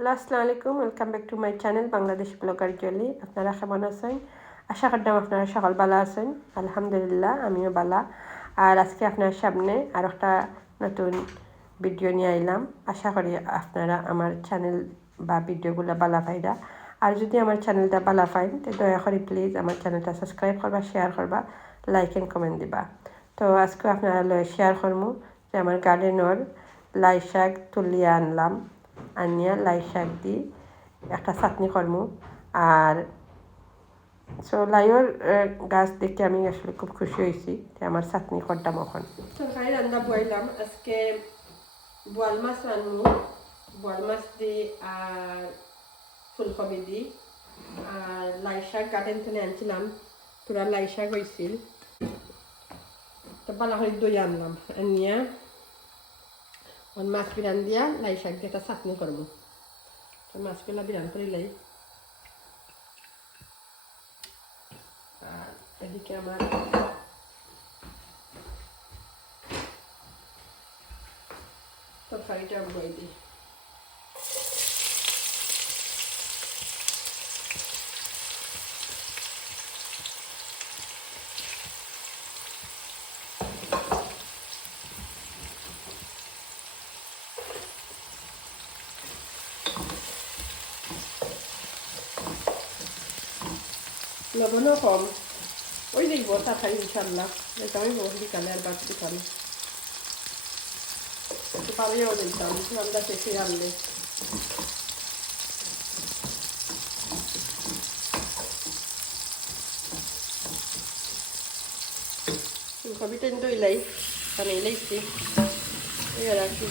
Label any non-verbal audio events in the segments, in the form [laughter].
Hello আসসালামু আলাইকুম welcome back to my channel Bangladesh blogger Jolly আপনারা কেমন আছেন? আশা করতাম আপনারা সকাল ভালো আছেন। আলহামদুলিল্লাহ, আমিও বালা আর আজকে আপনার সামনে আর একটা নতুন ভিডিও নিয়ে আইলাম। আশা করি আপনারা আমার চ্যানেল বা ভিডিওগুলো বালা পাইরা আর যদি আমার চ্যানেলটা বালা পাইন তো দয়া করে প্লিজ আমার চ্যানেলটা সাবস্ক্রাইব করবা শেয়ার করবা লাইক এন্ড কমেন্ট দিবা। তো আজকে আপনারা শেয়ার করব যে আমার গার্ডেনর লাই শাক তুলিয়ে আনলাম। আনিয়া লাই শাক দি একটা চাটনি করমু আর সো লাইওর গাছ দেখে আমি আসলে খুব খুশি হয়েছি যে আমার চাটনি করতাম এখন। তরকারি রান্না বইলাম। আজকে বোয়াল মাছ রান্নু বোয়াল মাছ দি আর ফুলকপি দি। আর লাই শাক গার্ডেন থেকে আনছিলাম। তোরা লাই শাক হয়েছিল তো বালাহরি দই আনলাম। আনিয়া মাছ বিরান দিয়া লাই শাক দিয়ে একটা চাটনি করব তো মাছগুলা বিরান করে লাই আর এদিকে আমার তরকারিটা বই দিই লবণও কম ওই দেখব তাড়াতাড়ি ইনশাল্লাহ এটা আমি বসে বিকালে আর বাড়তে পারি পারিও দেখতাম রান্না শেষে আনলে ফুলকপিটা কিন্তু ইলাই মানে ইলাইছি এবার আর কি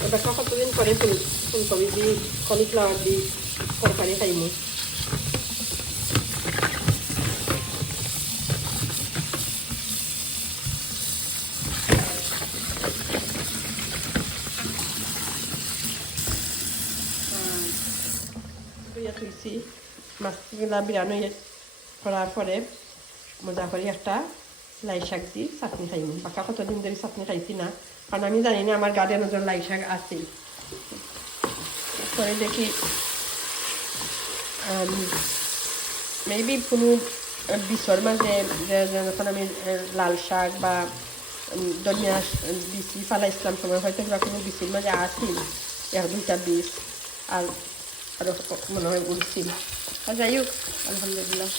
সুন্দর লাগে এবার কতদিন পরে ফুল ফুলকপি দিই কলিফ্লাওয়ার দিই তরকারি খাইমু থুইছি মাছগুলা বিরানো করার পরে মজা করে একটা লাই শাক দিয়ে চাটনি খাইমু বাকা কতদিন ধরে চাটনি খাইছি না কারণ আমি জানি না আমার গার্ডেন ওজন লাই শাক আছে পরে দেখি মেবি কোনো বিছর মাঝে যখন আমি লাল শাক বা ধনিয়া বিচি ফালাইছিলাম সময় হয়তো কিবা কোনো বিচির মাঝে আসিল এক দুইটা বীজ আর আরও মনে হয় উঠছিল যাই হোক আলহামদুলিল্লাহ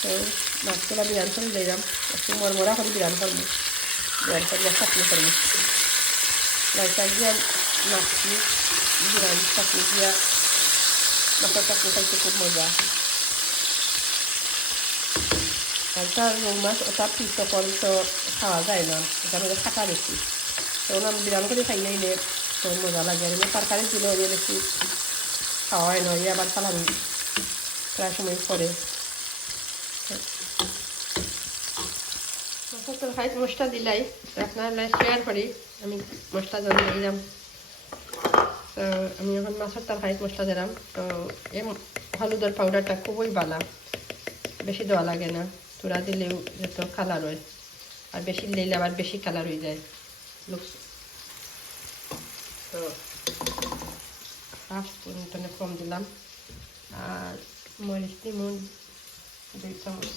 তো মাছগুলো বিরান করে দিলাম। একটু মরমরা করে বিরান করব। বিরান করব চাটনি করব শাক দিয়া মাছটি বিরান চাটনি দিয়া মাছের চাটনি খাইতে খুব মজা একটা রৌ মাছ ওটা পিস তখন তো খাওয়া যায় না। ওটার মধ্যে খাটা বেশি তো ওনার বিরান করে খাইলে এলে তো মজা লাগে। আর এমনি তরকারি দিলেও বেশি খাওয়া হয় নয় আবার পালানি। প্রায় সময় করে। তরকারি মশলা দিলাই, আপনার শেয়ার করি, আমি মশলা জন দিলাম তো আমি এখন মাছের তরকারিত মশলা দিলাম, তো এই হলুদের পাউডারটা খুবই ভালো বেশি দেওয়া লাগে না তোরা দিলেও যত কালার হয়, আর বেশি দিলে আবার বেশি কালার হয়ে যায় তো হাফ স্পুন কম দিলাম, আর মরিচ দিমুন দুই চামচ।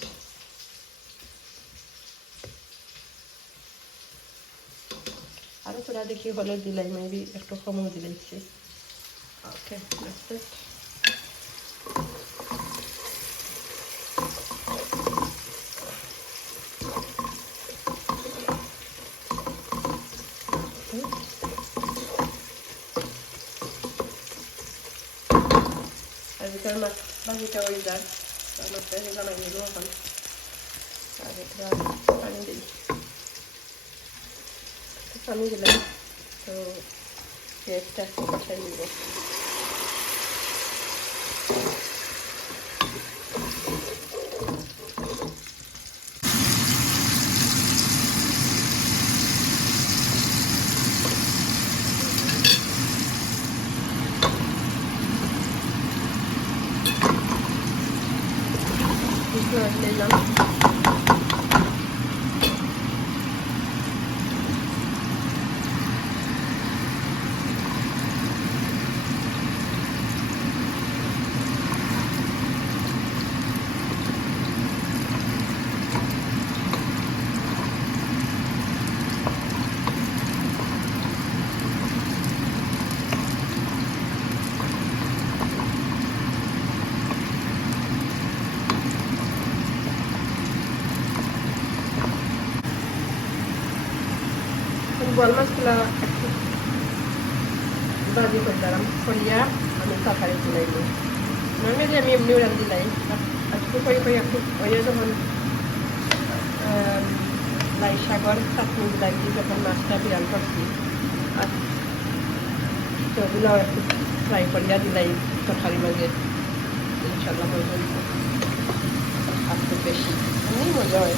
আরও তোরা দেখি হলুদ দিলাই মেবি একটু কমও দিলাইছি ওকে ভিতরে মাছ বাকিটা ওই যায় মাছটা বানাই নিল এখন আর পানি দিলাম তো পেঁয়াজটা একটু কষাই নিব কলিফ্লাওয়ার নিলাম বোয়াল মাছগুলো একটু ভাজি করিয়া আমি তরকারি দিই নর্মালি আমি এমনিও রান্ধি নাই একটু যখন লাই শাকর চাটনি দিলাই যখন মাছটা বিরান করছি। আর করিয়া দিলাই তরকারি মাঝে। ইনশাল্লাহ মজা এমনি মজা হয়।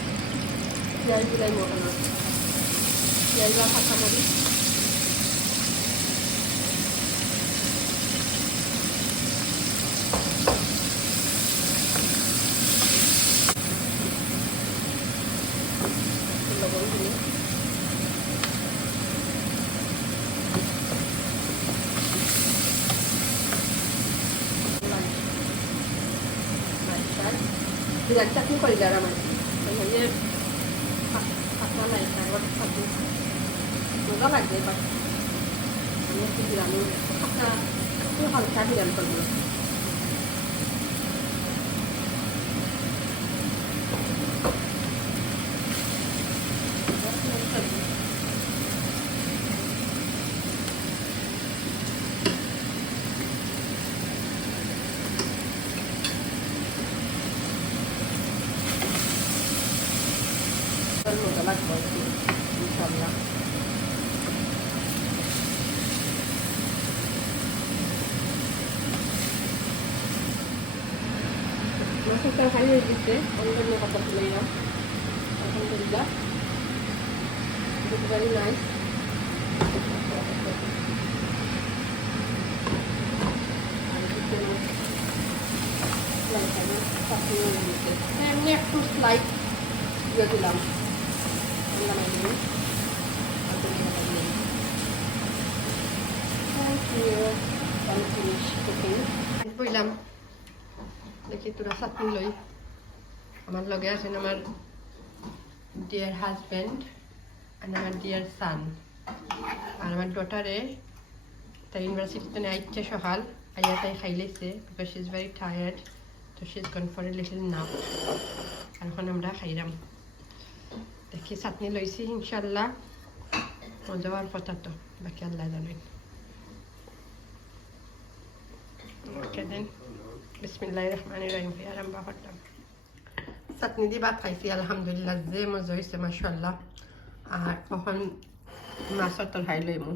পেঁয়াজ দিলাই মটন পেঁয়াজ আর কাঁচা মরিচ লবণ দিয়ে বিরাট চাকরি করে যারা আমার এখানে পাতলা লাই শাক থাকবে মজা লাগবে বাট আমি একটু বিরানি হালকা একটু হালকা বিরান করব মজা লাগবে ইনশাল্লাহ মাছের তরকারি হয়ে গেছে অন্য কথা তুলে না আলহামদুলিল্লাহ ভেরি নাইস এমনি একটু স্লাইড দিয়ে দিলাম আমার লগে আছেন আমার ডিয়ার হাজব্যান্ড আর আমার ডিয়ার সান আর আমার ডটারে তাই ইউনিভার্সিটিতে আইচ্ছে সকাল আইয়া তাই খাইলেছে বিকজ ইজ ভেরি টায়ার্ড তো শি ইজ গন ফর আর এখন আমরা খাইলাম দেখি চাটনি লইছি ইনশাল্লাহ মজা হওয়ার কথা তো বাকি আল্লাহ জানেন দেন বিসমিল্লাহ রহমান রহিম আরম্ভ করলাম চাটনি দিয়ে ভাত খাইছি আলহামদুলিল্লাহ যে মজা হয়েছে মাসাল্লাহ আর কখন মাছের তরকারি লইমু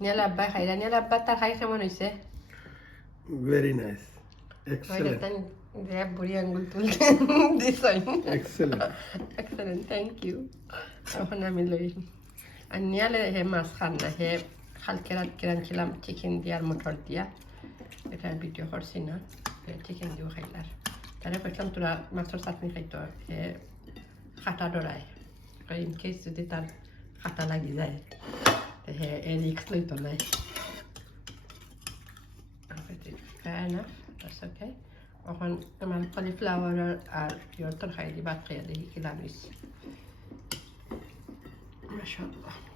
নিয়াল আব্বাই খাইলা নিয়াল আব্বা তার খাই কেমন হয়েছে Very nice. [laughs] Excellent. বুড়ি আঙ্গুল তুলতে দিছই Excellent. এক্সেলেন্ট থ্যাংক ইউ এখন আমি লই আর নিয়ালে হে মাছ খান না হে কালকে রাত রাঁধছিলাম চিকেন দিয়া আর মটর দিয়া এটা ভিডিও করছি না চিকেন দিও খাইলার তারে কইলাম তোরা মাছের চাটনি খাইতো হে খাটা ডরায় ইন কেস যদি তার খাটা লাগি যায় হে এ রিক্স লইতো নাই Fair enough, that's okay. এখন আমার কলিফ্লাওয়ার আর ইয়র তরকারি ভাত খাইয়া দেখি কিলাম মাশাআল্লাহ